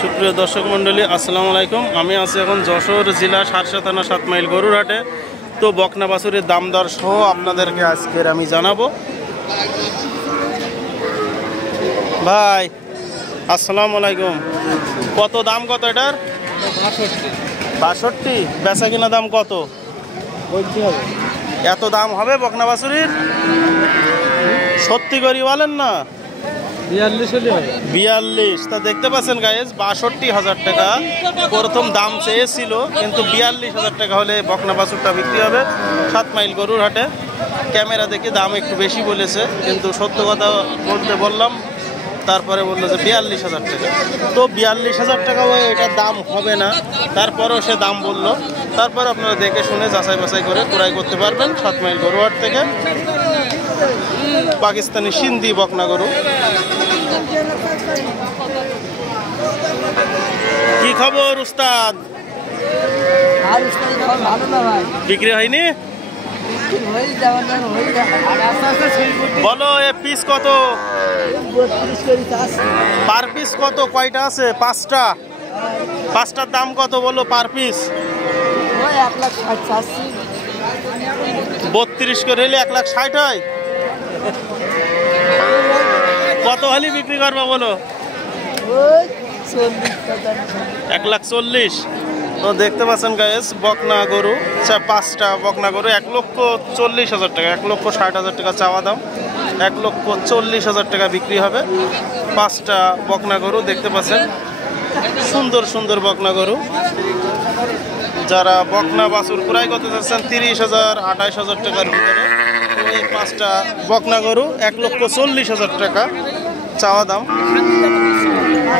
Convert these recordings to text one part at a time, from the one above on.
সুপ্রিয় দর্শক মণ্ডলী, আসসালামু আলাইকুম। আমি আছি এখন যশোর জেলা সারসা থানা 7 মাইল গরুর হাটে। তো বকনা বাছুরের দাম দর সহ আপনাদেরকে আজকের আমি জানাবো। ভাই আসসালামু আলাইকুম, কত দাম কত এটার? 62। বেচা কিনা দাম কত? এত দাম হবে বকনা বাছুরির? সত্যি করি বলেন না? 42। তা দেখতে পাচ্ছেন গাইজ, 62,000 টাকা প্রথম দাম চেয়েছিল, কিন্তু 42,000 টাকা হলে বকনা বাছুরটা বিক্রি হবে 7 মাইল গরুর হাটে। ক্যামেরা দেখে দাম একটু বেশি বলেছে, কিন্তু সত্য কথা বলতে বললাম, তারপরে বললো যে 42,000 টাকা। তো 42,000 টাকাও এটার দাম হবে না, তারপরেও সে দাম বললো। তারপরে আপনারা দেখে শুনে যাচাই বাছাই করে ক্রয় করতে পারবেন 7 মাইল গরু হাট থেকে। পাকিস্তানি সিন্ধি বকনা গরু। কি খবর উস্তাদ? বিক্রি হয়নি? বলো এ পিস কত? পার পিস কত? কয়টা আছে? 5টা। 5টার দাম কত বলো পার পিস? 32 করে হলে 1,60,000 হয়। কত হলে বিক্রি করবো বলো? 1,40,000। তো দেখতে পাচ্ছেন গাইস, বকনা গরু 5টা বকনা গরু 1,40,000 টাকা, 1,60,000 টাকা চাওয়া দাম, 1,40,000 টাকা বিক্রি হবে। 5টা বকনা গরু দেখতে পাচ্ছেন, সুন্দর সুন্দর বকনা গরু। যারা বকনা বাছুর ক্রয় করতে চাচ্ছেন 30,000 28,000 টাকার ভিতরে, এই 5টা বকনা গরু 1,40,000 টাকা চাওয়া দাম।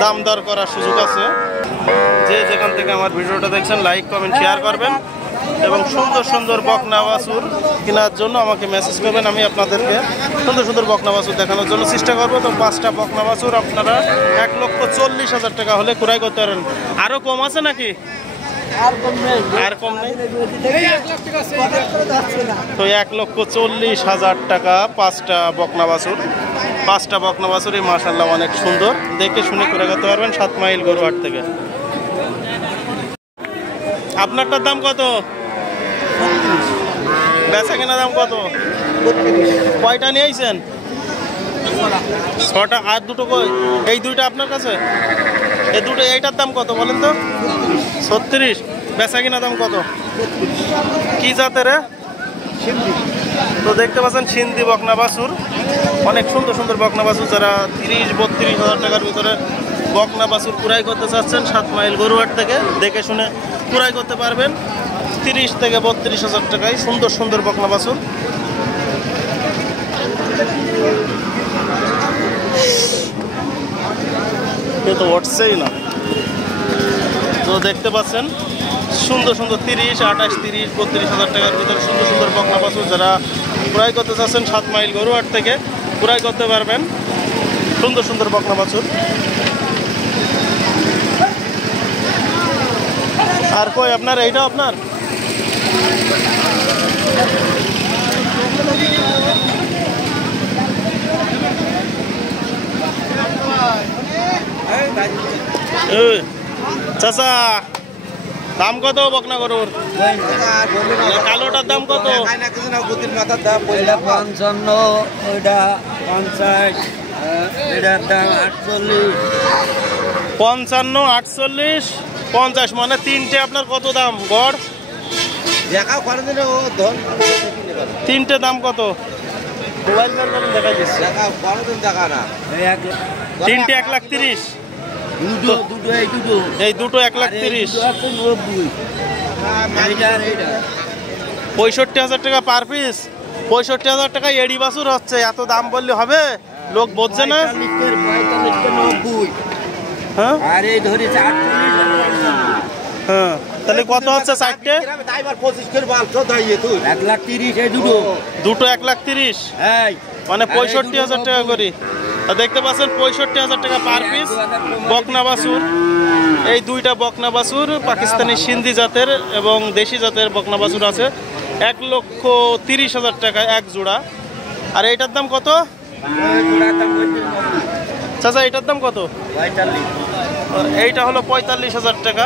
দাম দর করার সুযোগ আছে। যে যেখান থেকে আমার ভিডিওটা দেখছেন লাইক কমেন্ট শেয়ার করবেন, এবং সুন্দর সুন্দর বকনা বাছুর কেনার জন্য আমাকে মেসেজ করবেন। আমি আপনাদেরকে সুন্দর সুন্দর বকনা বাছুর দেখানোর জন্য চেষ্টা করবো। তো 5টা বকনা বাছুর আপনারা 1,40,000 টাকা হলে ক্রয় করতে পারেন। আরও কম আছে নাকি? আর কম নেই। তো 1,40,000 টাকা 5টা বকনা বাছুর। 5টা বকনা বাছুরই মাশাআল্লাহ অনেক সুন্দর, দেখে শুনে করে করতে পারবেন 7 মাইল গরু হাট থেকে। আপনারটার দাম কত? বেচা কেনা দাম কত? কয়টা নিয়ে আইছেন? 6টা। আর দুটো কই? এই দুইটা আপনার কাছে? এই দুটো, এইটার দাম কত বলেন তো? 36। বেচা কিনা দাম কত? কি জাতের? তো দেখতে পাচ্ছেন সিন্ধি বকনা বাছুর, অনেক সুন্দর সুন্দর বকনা বাছুর। যারা 30-32,000 টাকার ভিতরে বকনা বাছুর ক্রয় করতে চাচ্ছেন 7 মাইল গরুহাট থেকে, দেখে শুনে ক্রয় করতে পারবেন 30 থেকে 32,000 টাকায় সুন্দর সুন্দর বকনা বাছুর। তো উঠছেই না। তো দেখতে পাচ্ছেন সুন্দর সুন্দর 30, 28, 30, 32,000 টাকার ভিতরে সুন্দর সুন্দর বকনা বাছুর। যারা ক্রয় করতে চাচ্ছেন 7 মাইল গরুহাট থেকে ক্রয় করতে পারবেন সুন্দর সুন্দর বকনা বাছুর। আর কই আপনার? এইটা আপনার? চাচা দাম কত বকনা গরুর? কালোটার দাম কত? 55, 48, 50। মানে 3টে আপনার কত দাম গড়? 3টে দাম কত? মোবাইল দেখা যাচ্ছে। 3টে 1,30,000। এই দুটো 1,30,000। 65,000 টাকা পার পিস। 65,000 টাকা এডি বাছুর হচ্ছে। এত দাম বললে হবে? লোক বুঝছে না। হ্যাঁ হ্যাঁ, তাহলে কত হচ্ছে? 4টে 1,30,000। দুটো 1,30,000, মানে 65,000 টাকা করি। দেখতে পাচ্ছেন 65,000 টাকা পার পিস বকনা বাছুর। এই দুইটা বকনা বাছুর পাকিস্তানি সিন্ধি জাতের এবং দেশি জাতের বকনা বাছুর আছে 1,30,000 টাকা এক জোড়া। আর এইটার দাম কত চাচা? এইটার দাম কত? এইটা হলো 45,000 টাকা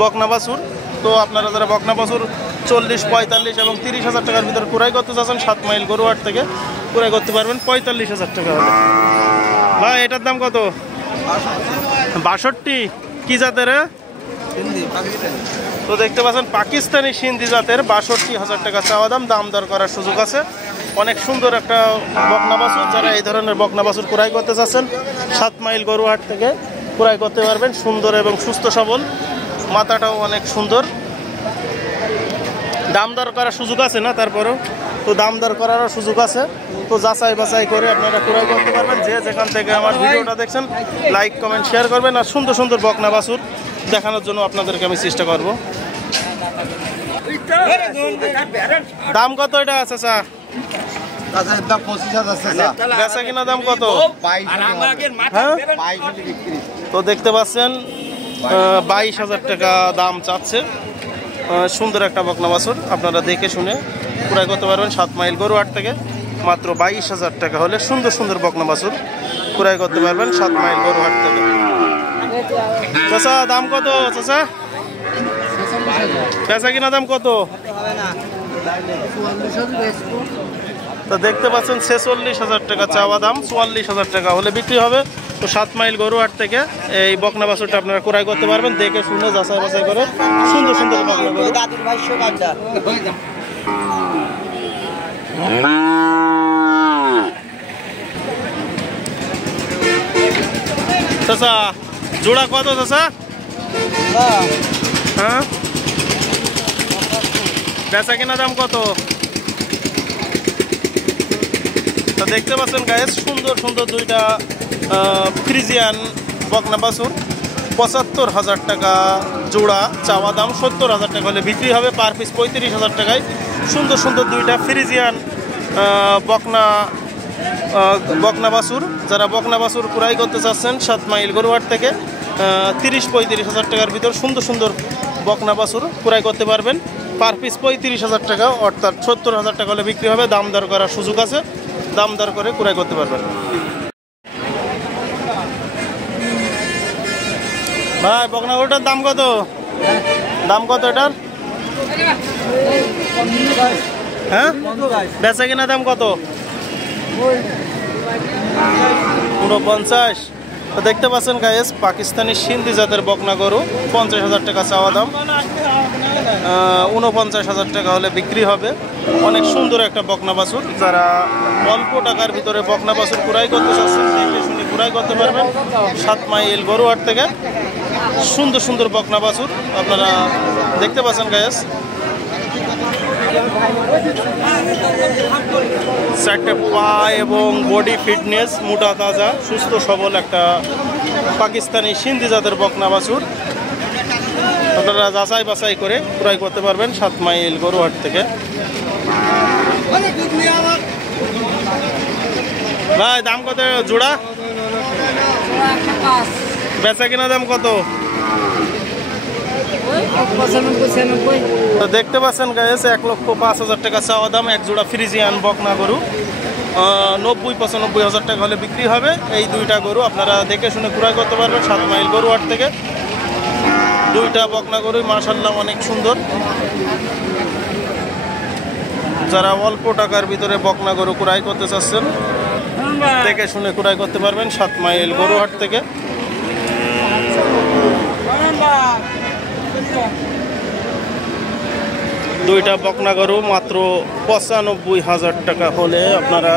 বকনা বাছুর। তো আপনারা যারা বকনা বাছুর 40, 45 এবং 30,000 টাকার ভিতরে ক্রয় করতে চাচ্ছেন 7 মাইল গরুহাট থেকে ক্রয় করতে পারবেন 45,000 টাকা হলে। ভাই এটার দাম কত? 62। কি জাতের? তো দেখতে পাচ্ছেন পাকিস্তানি সিন্ধি জাতের 62,000 টাকা চাওয়া দাম, দাম দর করার সুযোগ আছে। অনেক সুন্দর একটা বকনা বাছুর। যারা এই ধরনের বকনা বাছুর ক্রয় করতে চাচ্ছেন 7 মাইল গরুহাট থেকে ক্রয় করতে পারবেন। সুন্দর এবং সুস্থ সবল, মাথাটাও অনেক সুন্দর। দাম দর করার সুযোগ আছে না? তারপরেও তো দাম দর করারও সুযোগ আছে। তো যাচাই বাছাই করে আপনারা ক্রয় করতে পারবেন। যে যেখান থেকে আমার ভিডিওটা দেখছেন লাইক কমেন্ট শেয়ার করবেন। আর সুন্দর সুন্দর বকনা বাছুর দেখানোর জন্য আপনাদেরকে আমি চেষ্টা করব। দাম কত এটা আছে চা? বেচা কিনা দাম কত? তো দেখতে পাচ্ছেন 22,000 টাকা দাম চাচ্ছে। সুন্দর একটা বকনা বাছুর, আপনারা দেখে শুনে ক্রয় করতে পারবেন 7 মাইল গরুহাট থেকে মাত্র 22,000 টাকা হলে সুন্দর সুন্দর বকনা বাছুর ক্রয় করতে পারবেন 7 মাইল গরুহাট থেকে। চাচা দাম কত? চাচা বেচা কিনা দাম কত? তো দেখতে পাচ্ছেন 46,000 টাকা চাওয়া দাম, 44,000 টাকা হলে বিক্রি হবে। তো 7 মাইল গরুহাট থেকে এই বকনা বাছুরটা আপনারা ক্রয় করতে পারবেন দেখে শুনে যাচাই বাছাই করে। সুন্দর সুন্দর বকনা গরু। চাচা জোড়া কত চাচা? হ্যাঁ বেচা কিনা দাম কত? তো দেখতে পাচ্ছেন গাইস সুন্দর সুন্দর দুইটা ফ্রিজিয়ান বকনা বাছুর 75,000 টাকা জোড়া চাওয়া দাম, 70,000 টাকা হলে বিক্রি হবে। পার পিস 35,000 টাকায় সুন্দর সুন্দর দুইটা ফ্রিজিয়ান বকনা বাছুর। যারা বকনা বাছুর ক্রয় করতে চাচ্ছেন 7 মাইল গরুহাট থেকে 30-35,000 টাকার ভিতর সুন্দর সুন্দর বকনা বাছুর ক্রয় করতে পারবেন। পার পিস 35,000 টাকা, অর্থাৎ 70,000 টাকা হলে বিক্রি হবে। দাম দর করার সুযোগ আছে, দাম দর করে ক্রয় করতে পারবেন। ভাই বকনা গরুটার দাম কত? দাম কত এটার? হ্যাঁ বেচা কিনা দাম কত? 49। দেখতে পাচ্ছেন গাইস পাকিস্তানি সিন্ধি জাতের বকনা গরু 50,000 টাকা চাওয়া দাম, 49,000 টাকা হলে বিক্রি হবে। অনেক সুন্দর একটা বকনা বাছুর। যারা অল্প টাকার ভিতরে বকনা বাছুর ক্রয় করতে চাচ্ছেন দেখে শুনে ক্রয় করতে পারবেন 7 মাইল গরুহাট থেকে। সুন্দর সুন্দর বকনা বাছুর আপনারা দেখতে পাচ্ছেন গাইস। 4টে পা এবং বডি ফিটনেস, মোটা তাজা সুস্থ সবল একটা পাকিস্তানি সিন্ধি জাতের বকনা বাছুর। আপনারা যাচাই বাছাই করে ক্রয় করতে পারবেন 7 মাইল গরুহাট থেকে। ভাই দাম কত জোড়া? বেচা কিনা দাম কত? তো দেখতে পাচ্ছেন গাইস 1,05,000 টাকা চাওয়া দাম, এক জোড়া ফ্রিজিয়ান বকনা গরু 90-95,000 টাকা হলে বিক্রি হবে। এই দুইটা গরু আপনারা দেখে শুনে ক্রয় করতে পারবেন 7 মাইল গরুহাট থেকে। দুইটা বকনা গরুই মাশাআল্লাহ অনেক সুন্দর। যারা অল্প টাকার ভিতরে বকনা গরু ক্রয় করতে চাচ্ছেন দেখে শুনে ক্রয় করতে পারবেন 7 মাইল গরুহাট থেকে। দুইটা বকনা গরু মাত্র 95,000 টাকা হলে আপনারা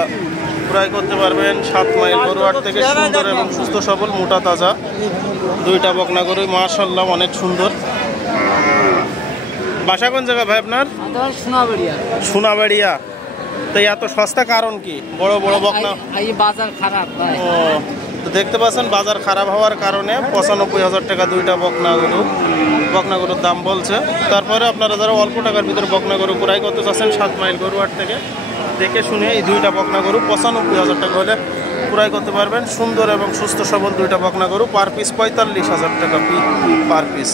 ক্রয় করতে পারবেন 7 মাইল গরুহাট থেকে। সুন্দর এবং সুস্থ সবল, মোটা তাজা দুইটা বকনা গরু মাশাআল্লাহ অনেক সুন্দর। বাসা কোন জায়গা ভাই আপনার? সোনাবাড়িয়া। তো এত সস্তা কারণ কি? বড় বড় বকনা বাজার খারাপ। তো দেখতে পাচ্ছেন বাজার খারাপ হওয়ার কারণে 95,000 টাকা দুইটা বকনা গরুর দাম বলছে। তারপরে আপনারা যারা অল্প টাকার ভিতরে বকনা গরু ক্রয় করতে চাচ্ছেন 7 মাইল গরুহাট থেকে দেখে শুনে এই দুইটা বকনা গরু 95,000 টাকা হলে ক্রয় করতে পারবেন। সুন্দর এবং সুস্থ সবল দুইটা বকনা গরু, পার পিস 45,000 টাকা পার পিস।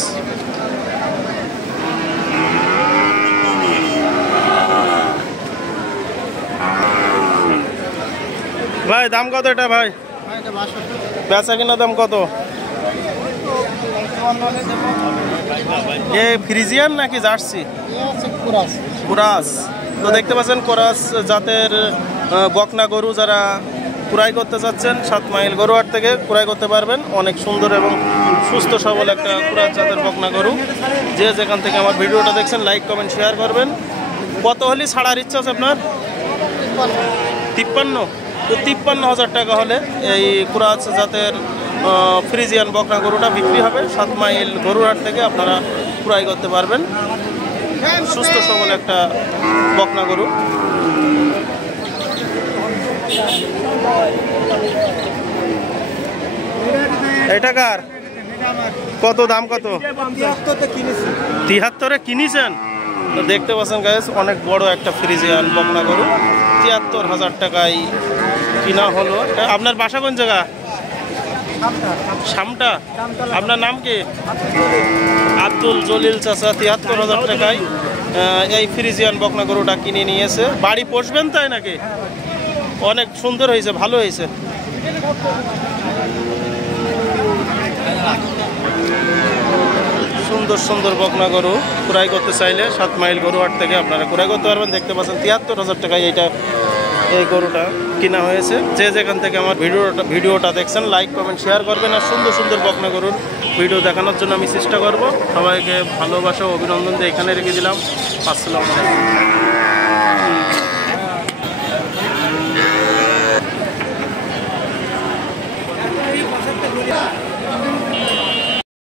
ভাই দাম কত এটা ভাই? বেচা কিনা দাম কত? এ ফ্রিজিয়ান নাকি জার্সি? কুরাস। তো দেখতে পাচ্ছেন কোরাস জাতের বকনা গরু যারা ক্রয় করতে চাচ্ছেন 7 মাইল গরুহাট থেকে ক্রয় করতে পারবেন। অনেক সুন্দর এবং সুস্থ সবল একটা কুরাস জাতের বকনা গরু। যে যেখান থেকে আমার ভিডিওটা দেখছেন লাইক কমেন্ট শেয়ার করবেন। কত হলে ছাড়ার ইচ্ছা আছে আপনার? 53। তো 53,000 টাকা হলে এই কুরাস জাতের ফ্রিজিয়ান বকনা গরুটা বিক্রি হবে। 7 মাইল গরুহাট থেকে আপনারা ক্রয় করতে পারবেন। সুস্থ সবল একটা বকনা গরু। এটা কার? কত দাম? কত? 73-এ কিনেছেন? তো দেখতে পাচ্ছেন গাইস, অনেক বড় একটা ফ্রিজিয়ান বকনা গরু 73,000 টাকায় কিনা হলো। আপনার বাসা কোন জায়গা? শামটা। আপনার নাম কি? আব্দুল জলিল চাচা 73,000 টাকায় এই ফ্রিজিয়ান বকনা গরুটা কিনে নিয়েছে। বাড়ি পোষবেন তাই নাকি? অনেক সুন্দর হয়েছে, ভালো হয়েছে। সুন্দর সুন্দর বকনা গরু ক্রয় করতে চাইলে 7 মাইল গরুহাট থেকে আপনারা ক্রয় করতে পারবেন। দেখতে পাচ্ছেন 73,000 টাকায় এই গরুটা কিনা হয়েছে। যে যেখান থেকে আমার ভিডিওটা দেখছেন লাইক কমেন্ট শেয়ার করবেন। আর সুন্দর সুন্দর বকনা গরুর ভিডিও দেখানোর জন্য আমি চেষ্টা করব। সবাইকে ভালোবাসা ও অভিনন্দন দিয়ে এখানে রেখে দিলাম। আসসালামু আলাইকুম।